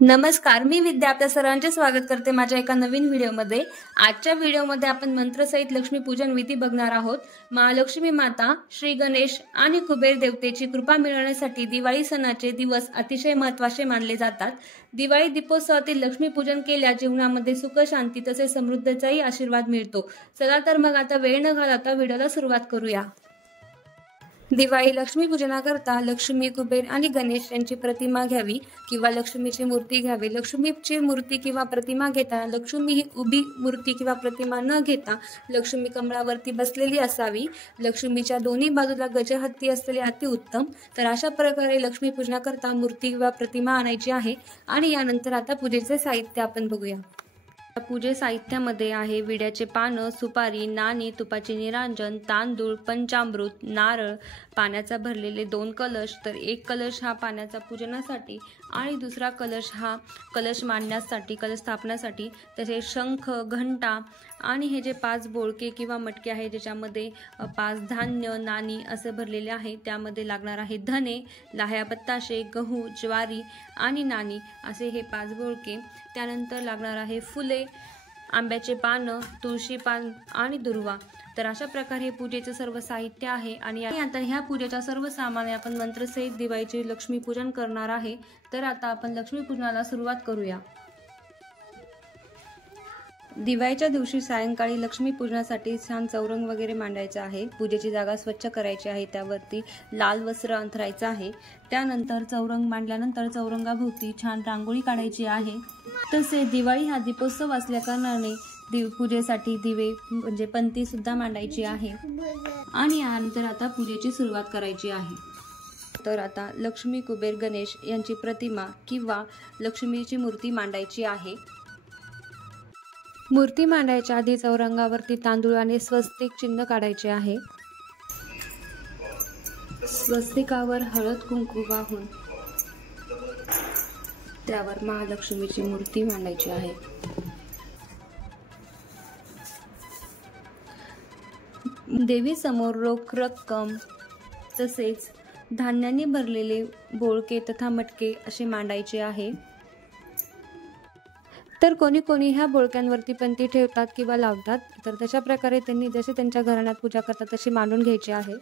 नमस्कार, मी विद्या आपल्या सर्वांचे स्वागत करते माझ्या एका नवीन व्हिडिओमध्ये। आजच्या व्हिडिओमध्ये आपण मंत्रसहित लक्ष्मी पूजन विधी बघणार आहोत। महालक्ष्मी माता, श्री गणेश आणि कुबेर देवतेची कृपा मिळवण्यासाठी दिवाळी सणाचे दिवस अतिशय महत्त्वाचे मानले जातात। दिवाळी दीपोत्सवातील लक्ष्मी पूजन केल्या जीवनामध्ये सुख, शांती तसेच समृद्धीचाही आशीर्वाद मिळतो। चला तर मग आता वेळ न घालवता व्हिडिओला सुरुवात करूया। दिवाळी लक्ष्मी पूजनाकरता लक्ष्मी, कुबेर आणि गणेश यांची प्रतिमा घ्यावी किंवा लक्ष्मीची मूर्ती घ्यावी। लक्ष्मीची मूर्ती किंवा प्रतिमा घेताना लक्ष्मी ही उभी मूर्ती किंवा प्रतिमा न घेता लक्ष्मी कमळावरती बसलेली असावी। लक्ष्मीच्या दोन्ही बाजूला गजहत्ती असलेले अतिउत्तम। तर अशा प्रकारे लक्ष्मी पूजनाकरता मूर्ती किंवा प्रतिमा आणायची आहे। आणि यानंतर आता पूजेचे साहित्य आपण बघूया। पूजे साहित्यामध्ये आहे विड्याचे पानं, सुपारी, नाणी, तुपाचे निरांजन, तांदूळ, पंचामृत, नारळ, पाण्याचा भरलेले 2 कलश। तर एक कलश हा पाण्याचा पूजनासाठी आणि दुसरा कलश हा कलश मांडण्यासाठी, कलश स्थापनासाठी। तसेच शंख, घंटा आणि हे जे 5 बोळके किंवा मटके आहे ज्याच्यामध्ये 5 धान्य, नाणी असे भरलेले आहे। त्यामध्ये लागणार आहे धने, लाह्या, बत्ताशे, गहू, ज्वारी आणि नाणी असे हे 5 बोळके। त्यानंतर लागणार आहे फुले, आंब्याचे पानं, तुळशी पान आणि दुर्वा। तर अशा प्रकारे पूजेचे सर्व साहित्य आहे। आणि आता ह्या पूजेच्या सर्व सामाने आपण मंत्रसहित दिवाळीचे लक्ष्मी पूजन करणार आहे। तर आता आपण लक्ष्मी पूजनाला सुरुवात करूया। दिवाळीच्या दिवशी सायंकाळी लक्ष्मी पूजनासाठी छान चौरंग वगैरे मांडायचा आहे। पूजेची जागा स्वच्छ करायची आहे, त्यावरती लाल वस्त्र अंथरायचं आहे। त्यानंतर चौरंग मांडल्यानंतर चौरंगाभोवती छान रांगोळी काढायची आहे। तसेच दिवाळी हा दीपोत्सव असल्याकारणाने पूजेसाठी दिवे म्हणजे पंती सुद्धा मांडायची आहे। आणि यानंतर आता पूजेची सुरुवात करायची आहे। तर आता लक्ष्मी, कुबेर, गणेश यांची प्रतिमा किंवा लक्ष्मीची मूर्ती मांडायची आहे। मूर्ती मांडायच्या आधी चौरंगावरती तांदूळ आणि स्वस्तिक चिन्ह काढायचे आहे। स्वस्तिकावर हळद कुंकू वाहून त्यावर महालक्ष्मीची मूर्ती मांडायची आहे। देवी समोर रोख रक्कम तसेच धान्याने भरलेले बोळके तथा मटके असे मांडायचे आहे। तर कोणी कोणी ह्या बोळक्यांवरती पंती ठेवतात किंवा लावतात। तर तशा प्रकारे त्यांनी जसे त्यांच्या घराण्यात पूजा करतात तशी मांडून घ्यायची आहे।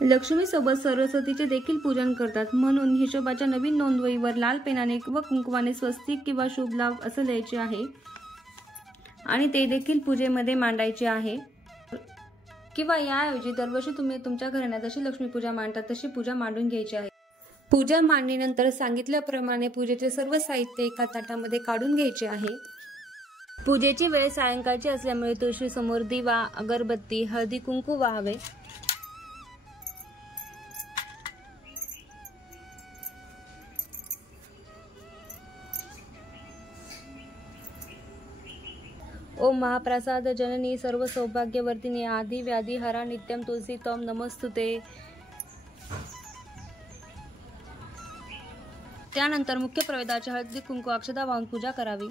लक्ष्मी सोबत सरस्वतीचे देखील पूजन करतात, म्हणून हिशोबाच्या नवीन नोंदवहीवर लाल पेनाने व कुंकवाने स्वस्तिक किंवा शुभ लाभ असं लिहायचे आहे आणि ते देखील पूजेमध्ये मांडायचे आहे। किंवा याऐवजी दरवर्षी तुम्ही तुमच्या घराण्यात जशी लक्ष्मी पूजा मांडतात तशी पूजा मांडून घ्यायची आहे। पूजा मांडणीनंतर सांगितल्याप्रमाणे पूजेचे सर्व साहित्य एका ताटामध्ये काढून घ्यायचे आहे। पूजेची वेळ सायंकाळची असल्यामुळे तुळशी समोर दिवा, अगरबत्ती, हळदी कुंकू वाहावे। ओम महाप्रसाद जननी सर्व सौभाग्यवर्धिनी आदि व्याधी हरा नित्यम तुलसी तम नमस्तुते। त्यानंतर मुख्य प्रवेदाच्या हळदी कुंकू अक्षता वाहून पूजा करावी।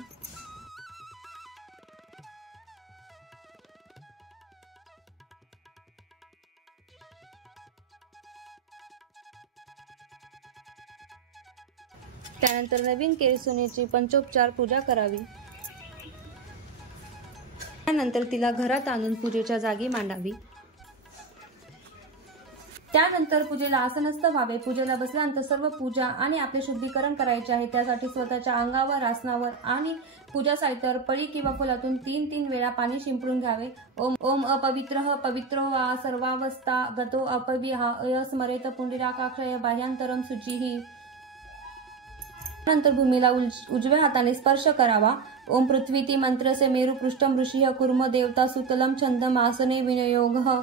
त्यानंतर नवीन केळी पंचोपचार पूजा करावी। त्यानंतर तिला घरात आणून पूजेच्या जागी मांडावी। त्यानंतर पूजेला आसनस्थ व्हावे। पूजेला बसल्यानंतर सर्व पूजा आणि आपले शुद्धीकरण करायचे आहे। त्यासाठी स्वतःच्या अंगावर, आसनावर आणि पूजा साहित्यावर पळी किंवा फुलातून 3 वेळा पाणी शिंपडून घ्यावे। ओम अपवित्रः पवित्रो वा सर्वावस्था गतो अपविहा स्मरेत पुंडरीकाक्षय बाह्यांतरम शुचिः। नंतर भूमीला उजव्या हाताने स्पर्श करावा। ओम पृथ्वीती मंत्रसे मेरु पृष्ठम ऋषिः कुर्म देवता सुतलम छंदम आसने विनियोगः।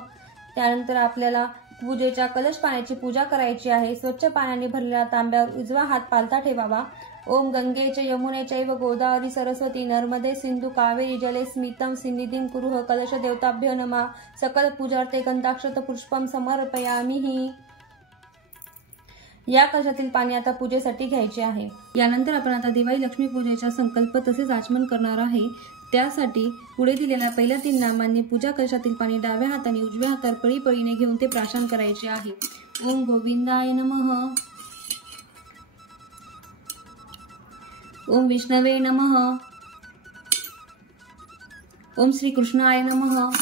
त्यानंतर आपल्याला पूजेच्या कलश पाण्याची पूजा करायची आहे। स्वच्छ पाण्याने भरलेल्या तांब्यावर उजवा हात पालथा ठेवावा। ओम गंगे च यमुने चैव गोदावरी सरस्वती नर्मदे सिंधु कावेरी जले स्मितम सिन्निधिं कुरुः कलश देवताभ्यो नमः। सकल पूजार्थे गंधाक्षत पुष्पम समर्पयामि। या कलशातील पाणी आता पूजेसाठी घ्यायचे आहे। यानंतर आपण आता दिवाळी लक्ष्मी पूजेचा संकल्प तसेच आचमन करणार आहे। त्यासाठी पुढे दिलेल्या पहिल्या 3 नामांनी पूजा कलशातील पाणी डाव्या हाताने उजव्या हातावर पळीने घेऊन ते प्राशन करायचे आहे। ओम गोविंदाय नमः। ओम विष्णवे नमः। ओम श्री कृष्णाय नमः।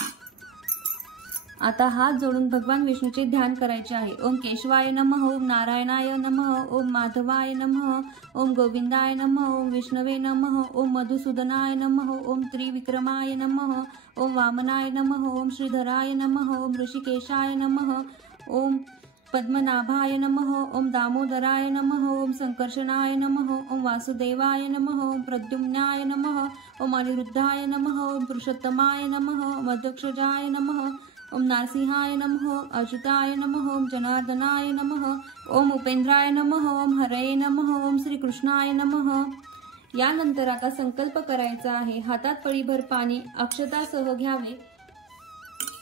आता हात जोडून भगवान विष्णूचे ध्यान करायचे आहे। ओम केशवाय नमः। ओम नारायणाय नमः। ओम माधवाय नमः। ओम गोविंदाय नमः। ओम विष्णवे नमः। ओम मधुसूदनाय नमः। ओम त्रिविक्रमाय नमः। ओम वामनाय नमः। ओम श्रीधराय नमः। ओम ऋषिकेशाय नमः। ओम पद्मनाभाय नमः। ओम दामोदराय नमः। ओम संकर्षणाय नमः। ओम वासुदेवाय नमः। ओम प्रद्युम्नाय नमः। ओम अनिरुद्धाय नमः। ओम पुरुषोत्तमाय नमः। ओम अध्यक्षजाय नमः। ओम नारसिंहाय नमः। अच्युताय नमः। ओम जनार्दनाय नमः। ओम उपेंद्राय नमः। ओम हरये नमः। ओम श्री कृष्णाय नमः। यानंतर आता संकल्प करायचा आहे। हातात पळीभर पाणी अक्षतासह घ्यावे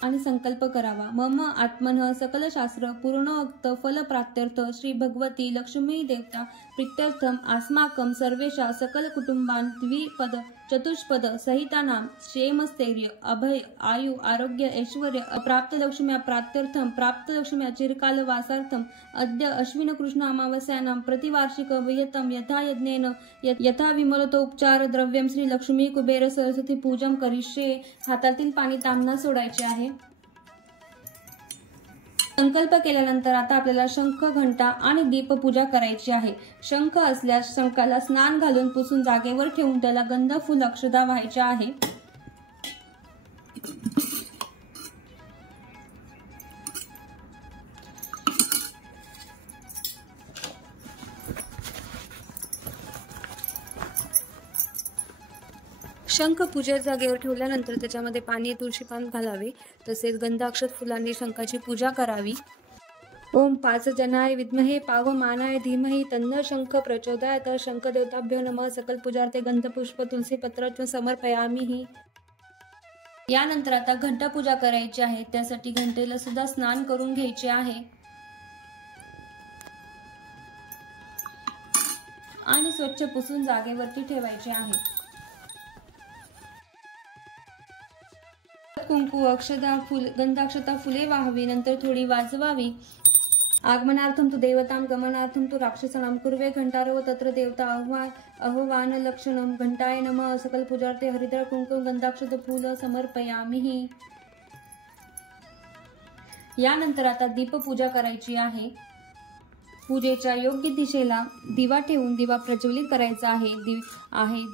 आणि संकल्प करावा। मम आत्मनः सकल शास्त्र पूर्णोक्त फल प्राप्त्यर्थ श्री भगवती लक्ष्मी देवता प्रीत्यर्थम अस्माकं सर्वेषा सकल कुटुंबान द्विपद चतुष्पद सहितानां क्षेमस्थैर्य अभय आयु आरोग्य ऐश्वर्य अप्राप्त लक्ष्म्या प्राप्त्यर्थम प्राप्त लक्ष्म्या चिरकाल वासार्थम अद्य अश्विन कृष्ण अमावस्यानां प्रतिवार्षिक विहितं यथा यज्ञेन यथा विमलतो उपचार द्रव्यम श्री लक्ष्मी कुबेर सरस्वती पूजन करिष्ये। हातातील पाणी तांबणा सोडायचे आहे। संकल्प केल्यानंतर आता आपल्याला शंख घंटा आणि दीपपूजा करायची आहे। शंख असल्यास शंखाला स्नान घालून पुसून जागेवर ठेवून त्याला गंध फूल अक्षता व्हायच्या आहे। शंख पूजेच्या जागेवर ठेवल्यानंतर त्याच्यामध्ये पाणी तुळशी पान घालावे, तसेच गंध अक्षत फुलांनी शंखाची पूजा करावी। ओम पाच जनाय विद्महे पावमानाय धीमहि तन्नो शंख प्रचोदयात्। शंख देवताभ्यो नमः। सकल पूजार्थे गंध पुष्प तुलसी पत्र समर्पयामि। यानंतर आता घंटा पूजा करायची आहे। त्यासाठी घंटेला सुद्धा स्नान करून घ्यायचे आहे आणि स्वच्छ पुसून जागेवरती ठेवायचे आहे। कुंकू अक्षता फुल गंधाक्षता फुले वाहावी, नंतर थोडी वाजवावी। आगमनार्थम तु देवतां गमनार्थम तु राक्षसानां कुर्वे घंटारव तत्र देवता आह्वान लक्षणम। घंटाय नमः। सकल पूजार्थे हरिद्र कुंकुम गंधाक्षत फूल समर्पयामि। यानंतर आता दीपपूजा करायची आहे। पूजेच्या योग्य दिशेला दिवा ठेवून दिवा प्रज्वलित करायचा आहे।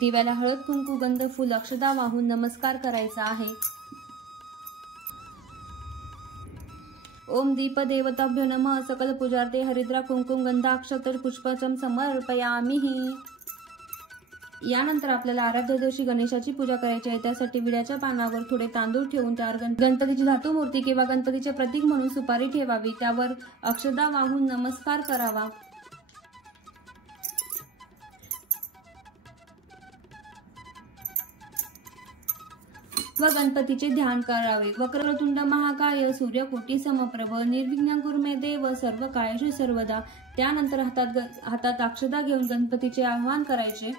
दिव्याला हळद कुंकू गंध फूल अक्षता वाहून नमस्कार करायचा आहे। ओम दीप देवताभ्यो नमः। सकल पूजार्थे हरिद्रा कुंकुम गंधाक्षत पुष्पचम समर्पयामि। यानंतर आपल्याला आराध्य दिवशी गणेशाची पूजा करायची आहे। त्यासाठी विड्याच्या पानावर थोडे तांदूळ ठेवून त्यावर गणपतीची धातू मूर्ती किंवा गणपतीचे प्रतीक म्हणून सुपारी ठेवावी, त्यावर अक्षता वाहून नमस्कार करावा। व गणपतीचे ध्यान करावे। वक्रतुंड महाकाय सूर्यकोटी समप्रभ निर्विघ्नं कुरु मे देव सर्व कायेषु सर्वदा। त्यानंतर हातात अक्षता घेऊन गणपतीचे आवाहन करायचे।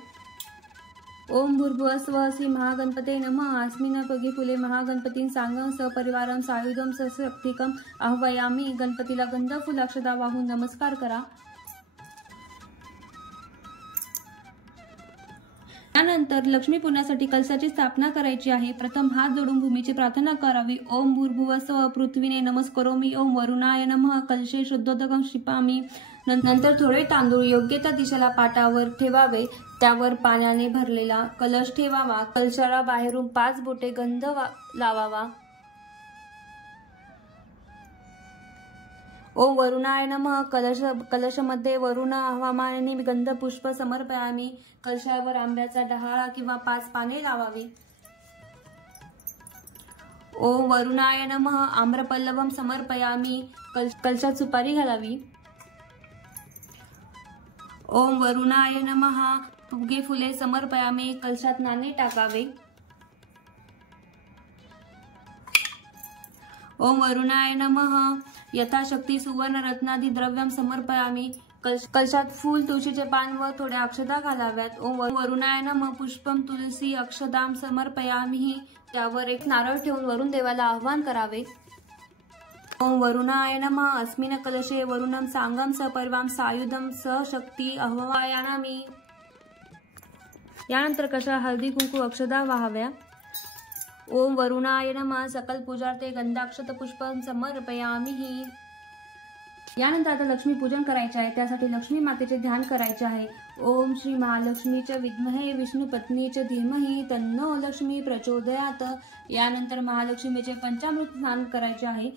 ओम भूर्भुवः स्वः श्री महागणपते नमः। अस्मिन् पगी फुले महागणपतीं सांगं सपरिवारं सायुधं सशक्तिकं आह्वयामि। गणपतीला गंध फुल अक्षता वाहून नमस्कार करा। त्यानंतर लक्ष्मीपूजनासाठी कलशाची स्थापना करायची आहे। प्रथम हात जोडून भूमीची प्रार्थना करावी। ओम भूर्भुवः स्वः पृथ्वीने नमस्करोमि। ओम वरुणाय नमः। कलशे शुद्धोदकं क्षिपामि। नंतर थोडे तांदूळ योग्य त्या दिशेला पाटावर ठेवावे, त्यावर पाण्याने भरलेला कलश ठेवावा। कलशाला बाहेरून 5 बोटे गंध लावावा। ओम वरुणाय नमः। कलशमध्ये वरुण आह्वानाने गंध पुष्प समर्पयामि। कलशावर आंब्याचा डहाळा किंवा 5 पाने लावावी। ओम वरुणाय नमः। आम्रपल्लवम समर्पयामि। कलशात सुपारी घालावी। ओम वरुणाय नमः। फुगे फुले समर्पयामि। कलशात नाणे टाकावे। ओम वरुणाय नमः। यथाशक्ती सुवर्ण रत्नादि द्रव्यम समर्पयामि। कलशात फूल तुळशीचे पान व थोड्या अक्षता घालाव्यात। ओम वरुणाय नमः। पुष्पम तुलसी अक्षतां समर्पयामि। त्यावर एक नारळ ठेवून वरुण देवाला आवाहन करावे। ओम वरुणाय नमः। अस्मिन् कलशे वरुणं सांगं सपरिवां सायुधं सशक्ती आह्वयामि। यानंतर कशा हळदी कुंकू अक्षदा वाहाव्या। ओम वरुणाय नमः सकल पूजार्थे गंधाक्षत पुष्पं समर्पयामि। यानंतर आता लक्ष्मी पूजन करायचे आहे, त्यासाठी लक्ष्मी मातेचे ध्यान करायचे आहे। ओम श्री महालक्ष्मीच्या विद्महे विष्णू पत्नीच्या धीमहि तन्नो लक्ष्मी प्रचोदयात। यानंतर महालक्ष्मीचे पंचामृत स्नान करायचे आहे।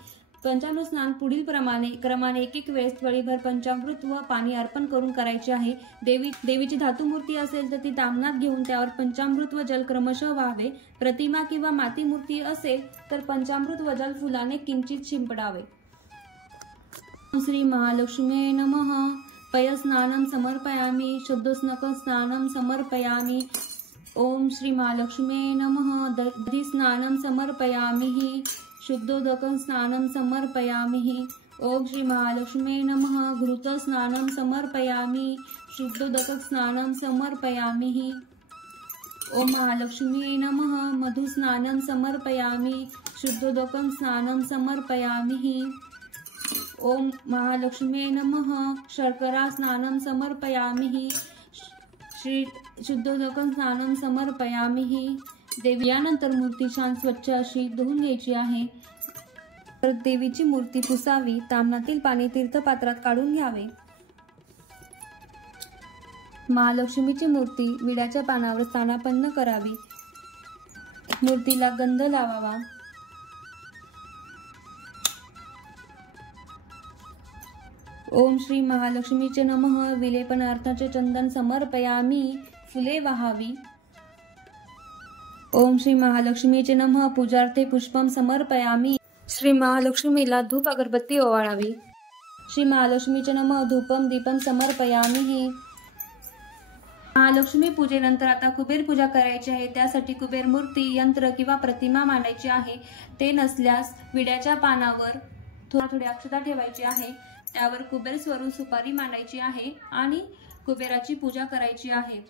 पंचामृत स्नान पुढील क्रमाने एक वेळेस थोडीभर पंचामृत व पाणी अर्पण करून करायचे आहे। देवीची धातू मूर्ती असेल तर ती तामणात घेऊन त्यावर पंचामृत व जल क्रमशः व्हावे। प्रतिमा किंवा माती मूर्ती असेल तर पंचामृत व जल फुलाने किंचित शिंपडावे। श्री महालक्ष्मी नमः। पयस्नानं समर्पयामि, शुद्धोष्णक स्नानं समर्पयामि। ओम श्री महालक्ष्मी नमः। दधी स्नानं समर्पयामि, शुद्धोदक स्नानं समर्पयामि। ओम श्री महालक्ष्मी नमः। घृत स्नानं समर्पयामि, शुद्धोदक स्नानं समर्पयामि। ओम महालक्ष्मी नमः। मधु स्नानं समर्पयामि, शुद्धोदक स्नानं समर्पयामि। ओम महालक्ष्मी नमः। शर्करा स्नानं समर्पयामि, श्री शुद्धोदक स्नानं समर्पयामि। देवी यानंतर मूर्ती छान स्वच्छ अशी धुवून घ्यायची आहे। तर देवीची मूर्ती पुसावी, तामणातील पाणी तीर्थपात्रात काढून घ्यावे। महालक्ष्मीची मूर्ती विड्याच्या पानावर स्थानापन्न करावी। मूर्तीला गंध लावावा। ओम श्री महालक्ष्मीचे नमः। विलेपनार्थाचे चंदन समर्पयामि, फुले वाहावी। ओम श्री महालक्ष्मीचे नमः। पूजार्थे पुष्पम समर्पयामि। श्री महालक्ष्मीला धूप अगरबत्ती ओवाळावी। श्री महालक्ष्मीचे नमः। धूपम दीपम समर्पयामि। महालक्ष्मी पूजेनंतर आता कुबेर पूजा करायची आहे, त्यासाठी कुबेर मूर्ती, यंत्र किंवा प्रतिमा मांडायची आहे। ते नसल्यास विड्याच्या पानावर थोडी अक्षता ठेवायची आहे, त्यावर कुबेर स्वरूप सुपारी मांडायची आहे आणि कुबेराची पूजा करायची आहे।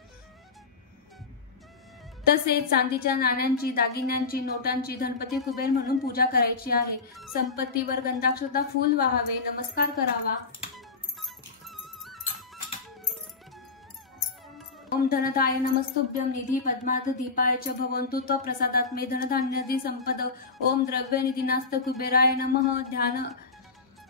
तसेच चांदीच्या नाण्यांची, दागिन्यांची, नोटांची धनपती कुबेर म्हणून पूजा करायची आहे। संपत्तीवर गंधाक्षता फूल वाहावे, नमस्कार करावा। ओम धनधाय नमस्तुभ्यं। निधी पद्माद दीपाय च भवन्तु त्वप्रसादात् मे धनधान्यादि संपद। ओम द्रव्य निधीनास्त कुबेराय नमः। ध्यान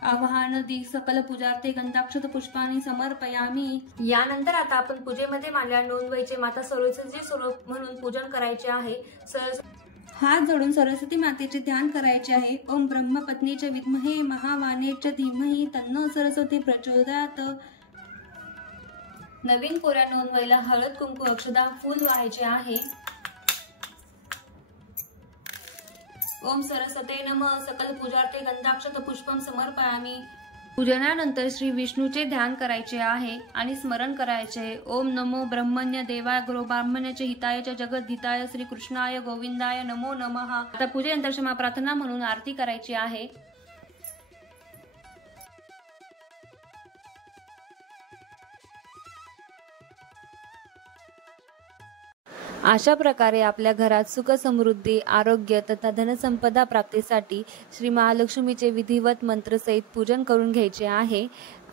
आवाहन दी सकल पूजार्थे गंधाक्षत पुष्पाणी समर्पयामि। यानंतर आता आपण पूजेमध्ये मांडल्या नोंदवायचे माता सरस्वतीचे स्वरूप म्हणून पूजन करायचे आहे। हात जोडून सरस्वती मातेचे ध्यान करायचे आहे। ओम ब्रह्मपत्नीच्या विद्महे महावाणेच्या धीमहि तन्नो सरस्वती प्रचोदयात। नवीन कोऱ्या नोंदवायला हळद कुंकू अक्षदा फूल व्हायचे आहे। ओम सरस्वते नमः। सकल पूजार्थे गंधाक्षत पुष्पम समर्पयामि। पूजनानंतर श्री विष्णूचे ध्यान करायचे आहे आणि स्मरण करायचे। ओम नमो ब्रह्मण्य देवाय गुरु ब्राह्मण्याचे हिताय च जगत हिताय श्री कृष्णाय गोविंदाय नमो नमः। आता पूजेनंतर क्षमा प्रार्थना म्हणून आरती करायची आहे। अशा प्रकारे आपल्या घरात सुख समृद्धी, आरोग्य तथा धनसंपदा प्राप्तीसाठी श्री महालक्ष्मीचे विधिवत मंत्रसहित पूजन करून घ्यायचे आहे।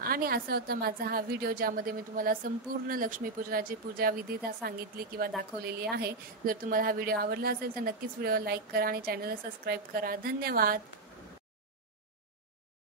आणि असा होता माझा हा व्हिडिओ, ज्यामध्ये मी तुम्हाला संपूर्ण लक्ष्मीपूजनाची पूजा विधी सांगितली किंवा दाखवलेली आहे। जर तुम्हाला हा व्हिडिओ आवडला असेल तर नक्कीच व्हिडिओ लाईक करा आणि चॅनलला सबस्क्राईब करा। धन्यवाद।